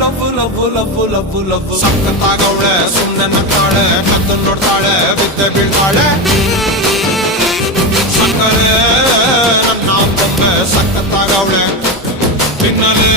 love love love love love ಸಕ್ಕತ್ತಾಗವಳೆ ಸುಮ್ನೆ ನಗ್ತಾಳೆ ಕದ್ದು ನೋಡ್ತಾಳೆ ಬಿದ್ದೆ ಬೀಳ್ತಾಳೆ ಸಕ್ಕರೆ ನನ್ನ ಬೊಮ್ಮೆ ಸಕ್ಕತ್ತಾಗವಳೆ ತಿನ್ನಲೇ